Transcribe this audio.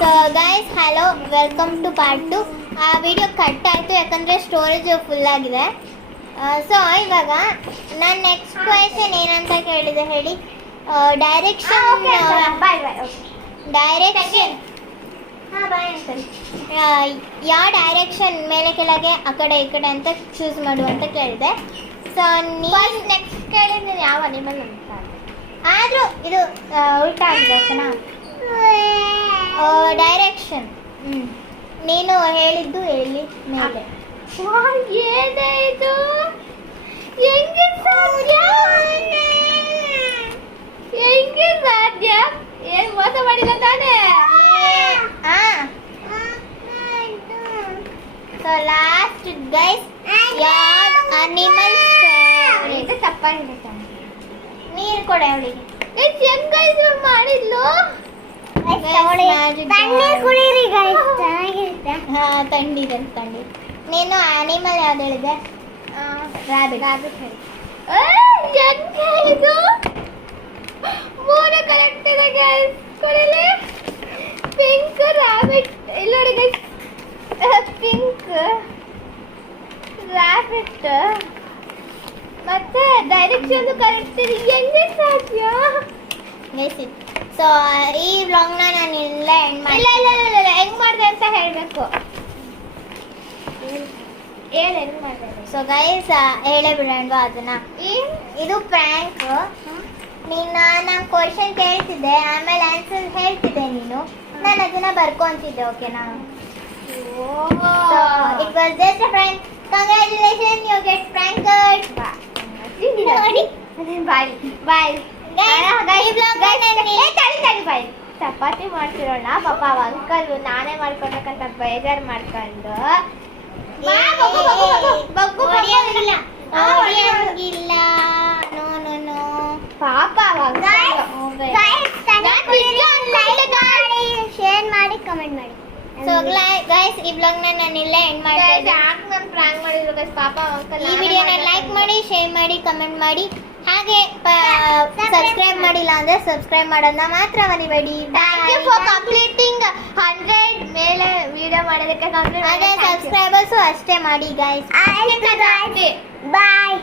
So guys hello welcome to part 2. ಆ video cut ಆಯಿತು ಯಾಕಂದರೆ ಸ್ಟೋರೇಜ್ ಫುಲ್ ಆಗಿದೆ. ಸೊ ಇವಾಗ ನಾನು ನೆಕ್ಸ್ಟ್ ಕ್ವೆಶ್ಚನ್ ಏನಂತ ಕೇಳಿದೆ ಹೇಳಿ. ಡೈರೆಕ್ಷನ್ ಯಾವ ಡೈರೆಕ್ಷನ್ ಮೇಲೆ ಕೆಳಗೆ ಆ ಕಡೆ ಈ ಕಡೆ ಅಂತ ಚೂಸ್ ಮಾಡು ಅಂತ ಕೇಳಿದೆ. ಸೊ ನೀವು ನೆಕ್ಸ್ಟ್ ಕೇಳಿದ್ರೆ ಯಾವ ಅನಿಮಲ್ ಅಂತ ಆದರೂ ಇದು ಉಲ್ಟಾ ಆಗ್ಬೇಕನಾ ಡೈರೆಕ್ಷನ್. ನೀನು ಹೇಳಿದ್ದು ಹೇಳಿ ಮೇಲೆ. ಏನೇ ಇದು ಹೆಂಗೆ ಸಾಧ್ಯ ಹೆಂಗೆ ಸಾಧ್ಯ ಏನು ಮೋಸ ಮಾಡಿಲ್ಲ ತಾನೇ. ಸೊ ಲಾಸ್ಟ್ ಗೈಸ್ ಯಾವ ಅನಿಮಲ್ ಇದು ತಪ್ಪಾಗಿದೆ ತಾನೆ. ನೀರು ಕೊಡೆ ಅವಳಿಗೆ. ಹೆಂಗೆ ಇದು ಮಾಡಿದ್ಲು ತಂಡಿದೆ ತಂಡಿ. ನೀನು ಆನಿಮಲ್ ಯಾವ್ದು ಹೇಳಿದೆ? ರಾಬಿಟ್ ಹೇಳಿ. ಇದು ಮೂರು ಕರೆಕ್ಟ್ ಇದೆ ಗೈಸ್. ಕೊಡಲಿ ಪಿಂಕ್ ರಾಬಿಟ್ ಇಲ್ಲಿ ನೋಡಿ ಗೈಸ್. ಪಿಂಕ್ ರಾಬಿಟ್ ಮತ್ತೆ ಡೈರೆಕ್ಷನ್ ಕರೆಕ್ಟ್ ಇದೆ. ಹೆಂಗೆ ಸಾಧ್ಯ ಗೈಸ್? ಸೊ ಈ ವ್ಲಾಗ್ನ ನಾನು ಇಲ್ಲ ಎಂಡ್ ಮಾಡಿ ಇಲ್ಲ ಹೆಂಗೆ ಮಾಡಿದೆ ಅಂತ ಹೇಳಬೇಕು. ಏನು ಹೆಂಗೆ ಮಾಡಿದೆ? ಸೊ ಗೈಸ್ ಹೇಳೇ ಬಿಡೋಣ ಅದನ್ನ. ಇದು ಪ್ರ್ಯಾಂಕ್. ನೀನು ನಾನು ಕ್ವಶನ್ ಕೇಳ್ತಿದ್ದೆ, ಆಮೇಲೆ ಆನ್ಸರ್ ಹೇಳ್ತಿದ್ದೆ, ನೀನು ನಾನು ಅದನ್ನ ಬರ್ಕೊಂತಿದ್ದೆ. ಓಕೆನಾ? It was just a friend. Congratulation, you get pranked. Bye bye. ಚಪಾತಿ ಮಾಡ್ತಿರೋಣ ಪಾಪ ಅಂಕಲ್ ನಾನೇ ಮಾಡ್ಕೊಬೇಕಂತ ಬೇಜಾರು ಮಾಡ್ಕೊಂಡು ಇಲ್ಲ. ನೋ ಪಾಪ ಶೇರ್ ಮಾಡಿ ಕಮೆಂಟ್ ಮಾಡಿ. ಸೊ ಗೈಸ್ ಈ ವ್ಲಾಗ್ನ ನಾನು ಇಲ್ಲೇ ಎಂಡ್ ಮಾಡ್ತೀನಿ. ಯಾಕೆ ನಾನು ಪ್ರಾಂಕ್ ಮಾಡಿದ್ರು ಗೈಸ್ ಪಾಪ ಅಂಕಲ್. ಈ ವಿಡಿಯೋನ ಲೈಕ್ ಮಾಡಿ, ಶೇರ್ ಮಾಡಿ, ಕಮೆಂಟ್ ಮಾಡಿ, ಹಾಗೆ ಸಬ್ಸ್ಕ್ರೈಬ್ ಮಾಡಿಲ್ಲ ಅಂದ್ರೆ ಸಬ್ಸ್ಕ್ರೈಬ್ ಮಾಡೋದನ್ನ ಮಾತ್ರ ಮರಿಬೇಡಿ. ಥ್ಯಾಂಕ್ ಯು ಫಾರ್ ಕಂಪ್ಲೀಟಿಂಗ್ 100 ಮೇಲೆ ವಿಡಿಯೋ ಮಾಡೋದಕ್ಕೆ. ಅದೇ ಸಬ್ಸ್ಕ್ರೈಬರ್ಸು ಅಷ್ಟೇ ಮಾಡಿ ಗೈಸ್. ಬಾಯ್.